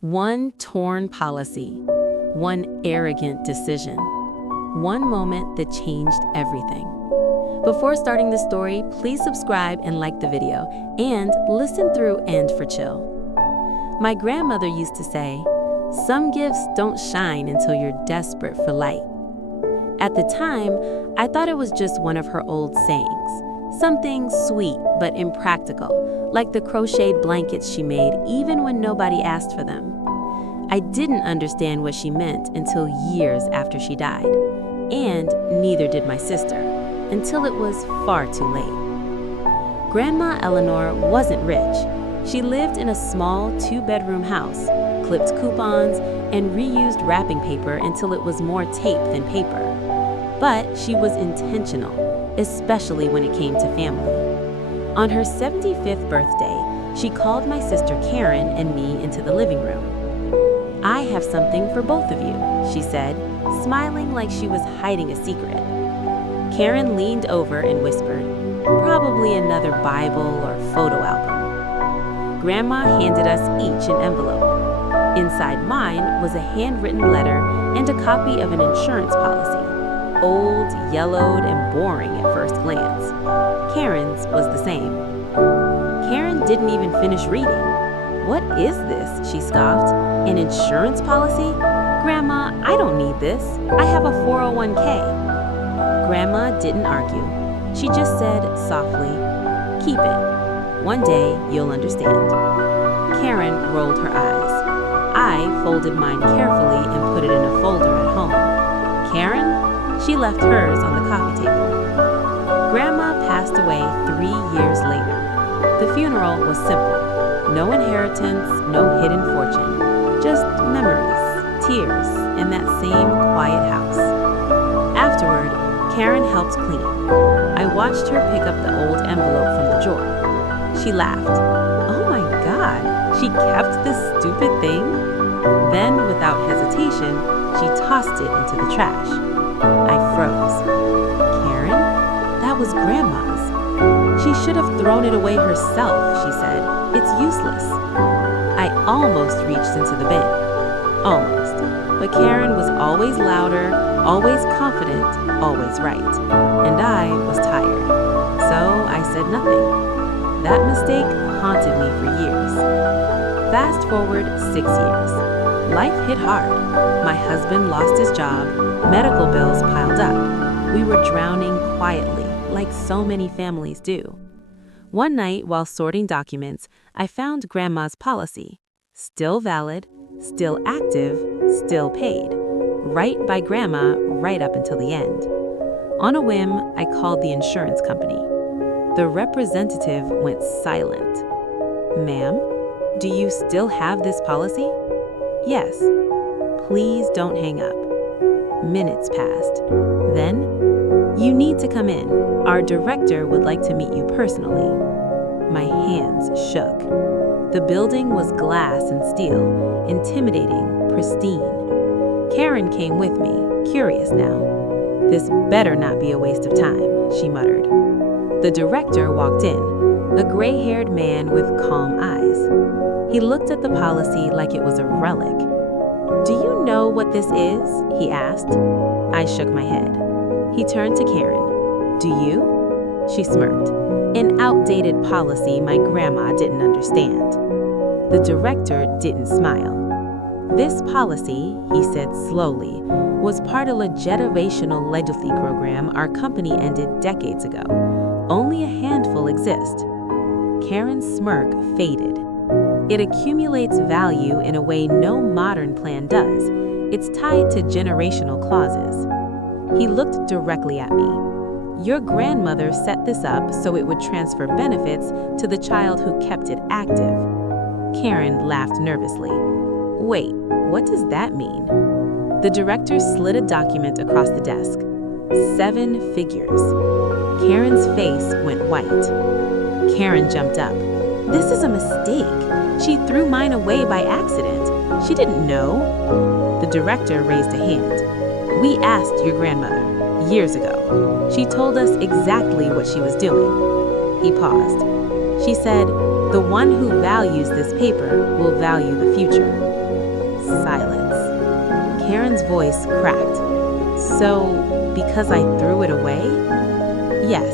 One torn policy, one arrogant decision, one moment that changed everything. Before starting the story, please subscribe and like the video, and listen through end for chill. My grandmother used to say, "Some gifts don't shine until you're desperate for light." At the time, I thought it was just one of her old sayings, something sweet but impractical, like the crocheted blankets she made even when nobody asked for them. I didn't understand what she meant until years after she died, and neither did my sister, until it was far too late. Grandma Eleanor wasn't rich. She lived in a small 2-bedroom house, clipped coupons, and reused wrapping paper until it was more tape than paper. But she was intentional, especially when it came to family. On her 75th birthday, she called my sister Karen and me into the living room. "I have something for both of you," she said, smiling like she was hiding a secret. Karen leaned over and whispered, "Probably another Bible or photo album." Grandma handed us each an envelope. Inside mine was a handwritten letter and a copy of an insurance policy, old, yellowed, and boring at first glance. Karen's was the same. Karen didn't even finish reading. "What is this?" she scoffed. "An insurance policy? Grandma, I don't need this. I have a 401k. Grandma didn't argue. She just said softly, "Keep it. One day you'll understand." Karen rolled her eyes. I folded mine carefully and put it in a folder at home. Karen? She left hers on the coffee table. Grandma passed away 3 years later. The funeral was simple. No inheritance, no hidden fortune, just memories, tears, and that same quiet house. Afterward, Karen helped clean. I watched her pick up the old envelope from the drawer. She laughed. "Oh my God, she kept this stupid thing?" Then, without hesitation, she tossed it into the trash. I froze. "Karen? That was Grandma's. She should have thrown it away herself," she said. "It's useless." I almost reached into the bin. Almost. But Karen was always louder, always confident, always right. And I was tired. So I said nothing. That mistake haunted me for years. Fast forward 6 years. Life hit hard. My husband lost his job. Medical bills piled up. We were drowning quietly, like so many families do. One night, while sorting documents, I found Grandma's policy. Still valid, still active, still paid. Right by Grandma, right up until the end. On a whim, I called the insurance company. The representative went silent. "Ma'am, do you still have this policy?" "Yes." "Please don't hang up." Minutes passed. Then, "You need to come in. Our director would like to meet you personally." My hands shook. The building was glass and steel, intimidating, pristine. Karen came with me, curious now. "This better not be a waste of time," she muttered. The director walked in, a gray-haired man with calm eyes. He looked at the policy like it was a relic. "Do you know what this is?" he asked. I shook my head. He turned to Karen. "Do you?" She smirked. An outdated policy my grandma didn't understand. The director didn't smile. "This policy," he said slowly, "was part of a generational legacy program our company ended decades ago. Only a handful exist." Karen's smirk faded. "It accumulates value in a way no modern plan does. It's tied to generational clauses." He looked directly at me. "Your grandmother set this up so it would transfer benefits to the child who kept it active." Karen laughed nervously. "Wait, what does that mean?" The director slid a document across the desk. 7 figures. Karen's face went white. Karen jumped up. "This is a mistake. She threw mine away by accident. She didn't know." The director raised a hand. "We asked your grandmother years ago. She told us exactly what she was doing." He paused. She said, "The one who values this paper will value the future." voice cracked. So, because I threw it away? Yes,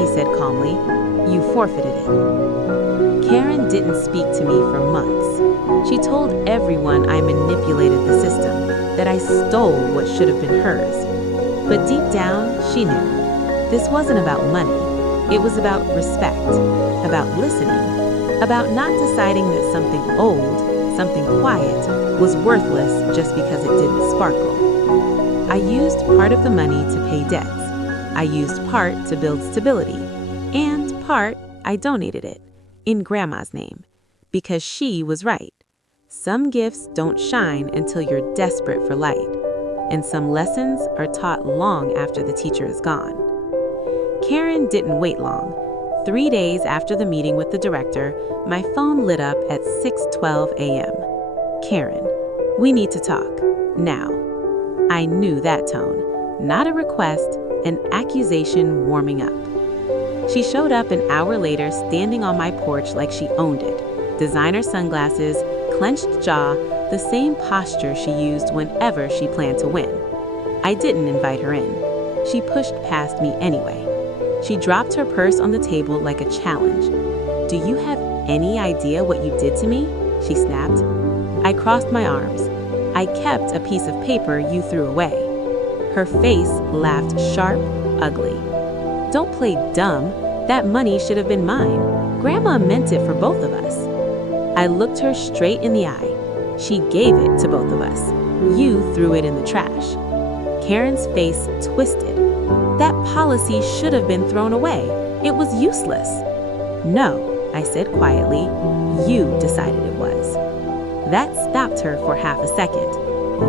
he said calmly. You forfeited it. Karen didn't speak to me for months. She told everyone I manipulated the system, that I stole what should have been hers. But deep down, she knew. This wasn't about money. It was about respect, about listening, about not deciding that something old, something quiet, was worthless just because it didn't sparkle. I used part of the money to pay debts. I used part to build stability. And part, I donated it, in Grandma's name, because she was right. Some gifts don't shine until you're desperate for light, and some lessons are taught long after the teacher is gone. Karen didn't wait long. 3 days after the meeting with the director, my phone lit up at 6:12 a.m. Karen, we need to talk, now. I knew that tone. Not a request, an accusation warming up. She showed up an hour later, standing on my porch like she owned it. Designer sunglasses, clenched jaw, the same posture she used whenever she planned to win. I didn't invite her in. She pushed past me anyway. She dropped her purse on the table like a challenge. Do you have any idea what you did to me? She snapped. I crossed my arms. I kept a piece of paper you threw away. Her face laughed sharp, ugly. Don't play dumb. That money should have been mine. Grandma meant it for both of us. I looked her straight in the eye. She gave it to both of us. You threw it in the trash. Karen's face twisted. That policy should have been thrown away. It was useless. No, I said quietly. You decided it was. That stopped her for half a second.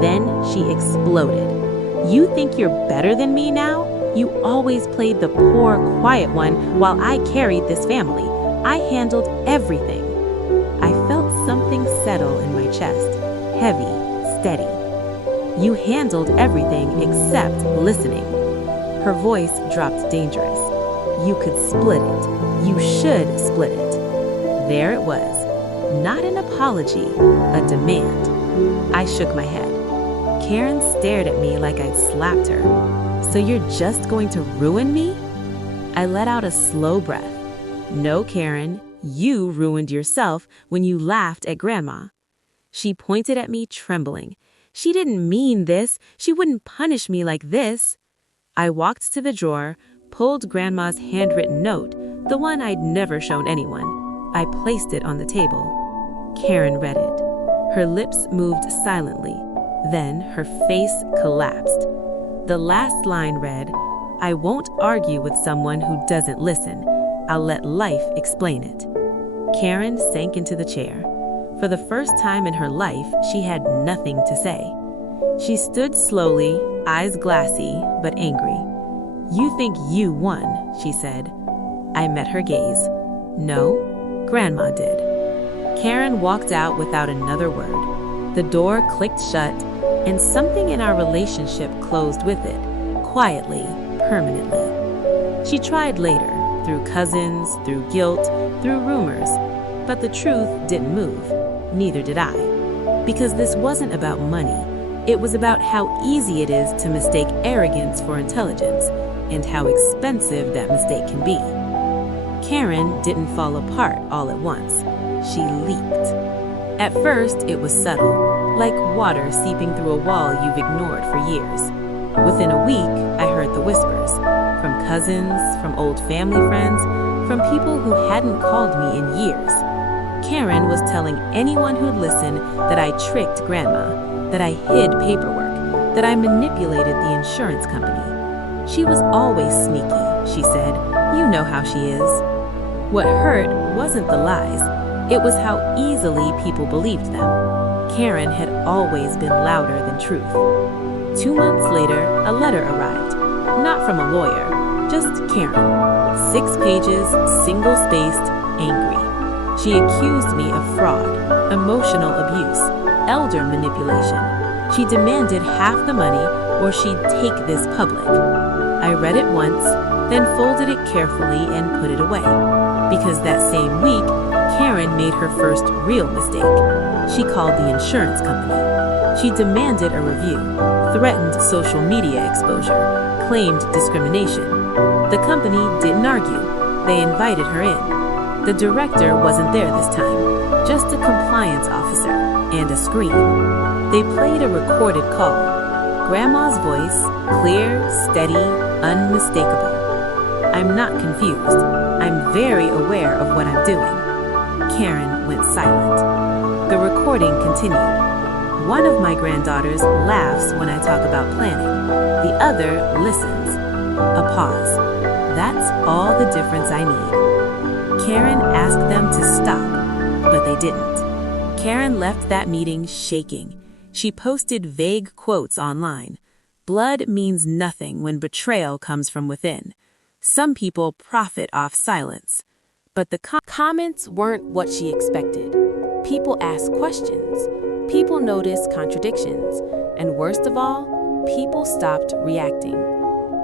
Then she exploded. You think you're better than me now? You always played the poor, quiet one while I carried this family. I handled everything. I felt something settle in my chest, heavy, steady. You handled everything except listening. Her voice dropped dangerous. You could split it. You should split it. There it was. Not an apology, a demand. I shook my head. Karen stared at me like I'd slapped her. So you're just going to ruin me? I let out a slow breath. No, Karen, you ruined yourself when you laughed at Grandma. She pointed at me, trembling. She didn't mean this. She wouldn't punish me like this. I walked to the drawer, pulled Grandma's handwritten note, the one I'd never shown anyone. I placed it on the table. Karen read it. Her lips moved silently. Then her face collapsed. The last line read, I won't argue with someone who doesn't listen. I'll let life explain it. Karen sank into the chair. For the first time in her life, she had nothing to say. She stood slowly, eyes glassy, but angry. You think you won, she said. I met her gaze. No, Grandma did. Karen walked out without another word. The door clicked shut, and something in our relationship closed with it, quietly, permanently. She tried later, through cousins, through guilt, through rumors, but the truth didn't move. Neither did I. Because this wasn't about money. It was about how easy it is to mistake arrogance for intelligence, and how expensive that mistake can be. Karen didn't fall apart all at once. She leaked. At first, it was subtle, like water seeping through a wall you've ignored for years. Within a week, I heard the whispers, from cousins, from old family friends, from people who hadn't called me in years. Karen was telling anyone who'd listen that I tricked Grandma, that I hid paperwork, that I manipulated the insurance company. She was always sneaky, she said. You know how she is. What hurt wasn't the lies. It was how easily people believed them. Karen had always been louder than truth. 2 months later, a letter arrived. Not from a lawyer, just Karen. 6 pages, single-spaced, angry. She accused me of fraud, emotional abuse, elder manipulation. She demanded half the money or she'd take this public. I read it once, then folded it carefully and put it away. Because that same week, Karen made her first real mistake. She called the insurance company. She demanded a review, threatened social media exposure, claimed discrimination. The company didn't argue. They invited her in. The director wasn't there this time, just a compliance officer and a screen. They played a recorded call. Grandma's voice, clear, steady, unmistakable. I'm not confused. I'm very aware of what I'm doing. Karen went silent. The recording continued. One of my granddaughters laughs when I talk about planning. The other listens. A pause. That's all the difference I need. Karen asked them to stop, but they didn't. Karen left that meeting shaking. She posted vague quotes online. Blood means nothing when betrayal comes from within. Some people profit off silence. But the comments weren't what she expected. People asked questions. People noticed contradictions. And worst of all, people stopped reacting.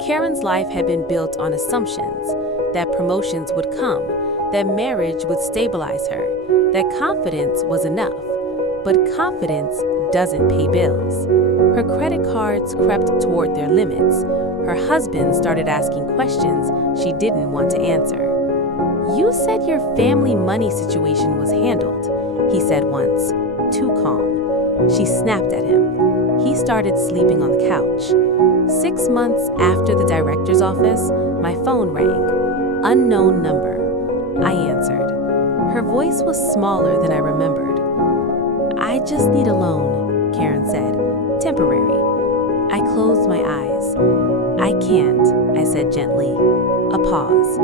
Karen's life had been built on assumptions that promotions would come, that marriage would stabilize her, that confidence was enough. But confidence doesn't pay bills. Her credit cards crept toward their limits. Her husband started asking questions she didn't want to answer. "You said your family money situation was handled," he said once, too calm. She snapped at him. He started sleeping on the couch. 6 months after the director's office, my phone rang. Unknown number. I answered. Her voice was smaller than I remembered. "I just need a loan," Karen said. "Temporary." I closed my eyes. "I can't," I said gently. A pause.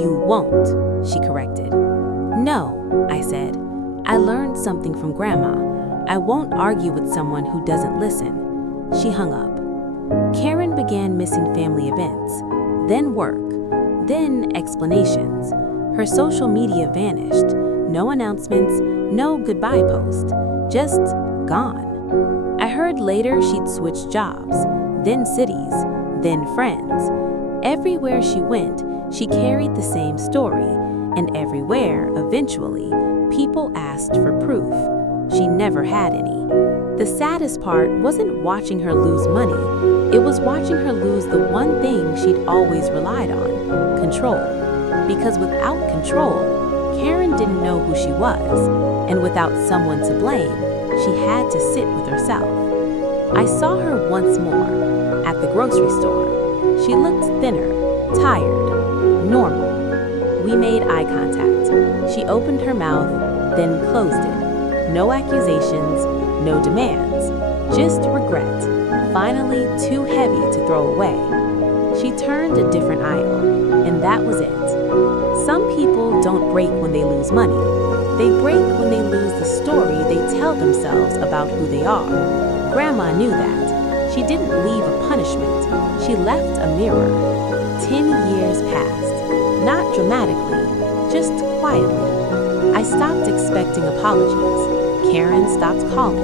"You won't," she corrected. "No," I said. "I learned something from Grandma. I won't argue with someone who doesn't listen." She hung up. Karen began missing family events, then work, then explanations. Her social media vanished. No announcements, no goodbye post, just gone. I heard later she'd switched jobs, then cities, then friends. Everywhere she went, she carried the same story, and everywhere, eventually, people asked for proof. She never had any. The saddest part wasn't watching her lose money. It was watching her lose the one thing she'd always relied on, control. Because without control, Karen didn't know who she was, and without someone to blame, she had to sit with herself. I saw her once more, at the grocery store. She looked thinner, tired, normal. We made eye contact. She opened her mouth, then closed it. No accusations, no demands, just regret, finally too heavy to throw away. She turned a different aisle, and that was it. Some people don't break when they lose money. They break when they lose the story they tell themselves about who they are. Grandma knew that. She didn't leave a punishment. She left a mirror. 10 years passed, not dramatically, just quietly. I stopped expecting apologies. Karen stopped calling.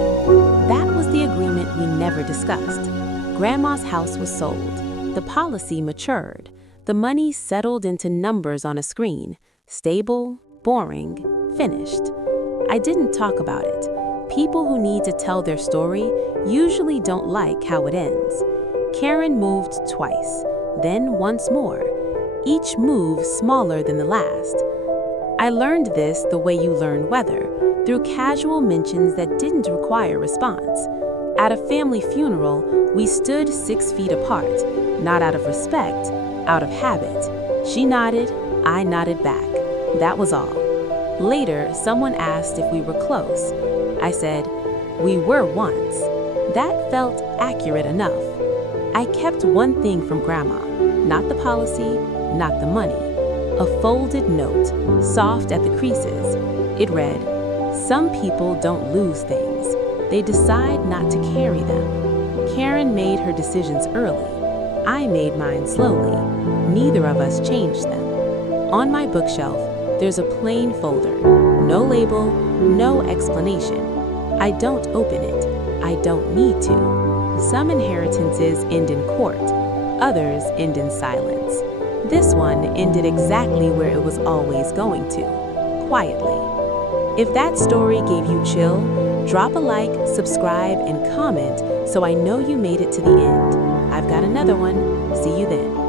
That was the agreement we never discussed. Grandma's house was sold. The policy matured. The money settled into numbers on a screen. Stable, boring, finished. I didn't talk about it. People who need to tell their story usually don't like how it ends. Karen moved twice, then once more. Each move smaller than the last. I learned this the way you learn weather, through casual mentions that didn't require response. At a family funeral, we stood 6 feet apart, not out of respect, out of habit. She nodded, I nodded back. That was all. Later, someone asked if we were close. I said, "We were once." That felt accurate enough. I kept one thing from Grandma, not the policy, not the money. A folded note, soft at the creases. It read, "Some people don't lose things. They decide not to carry them." Karen made her decisions early. I made mine slowly. Neither of us changed them. On my bookshelf, there's a plain folder. No label, no explanation. I don't open it. I don't need to. Some inheritances end in court. Others end in silence. This one ended exactly where it was always going to, quietly. If that story gave you chill, drop a like, subscribe, and comment so I know you made it to the end. I've got another one. See you then.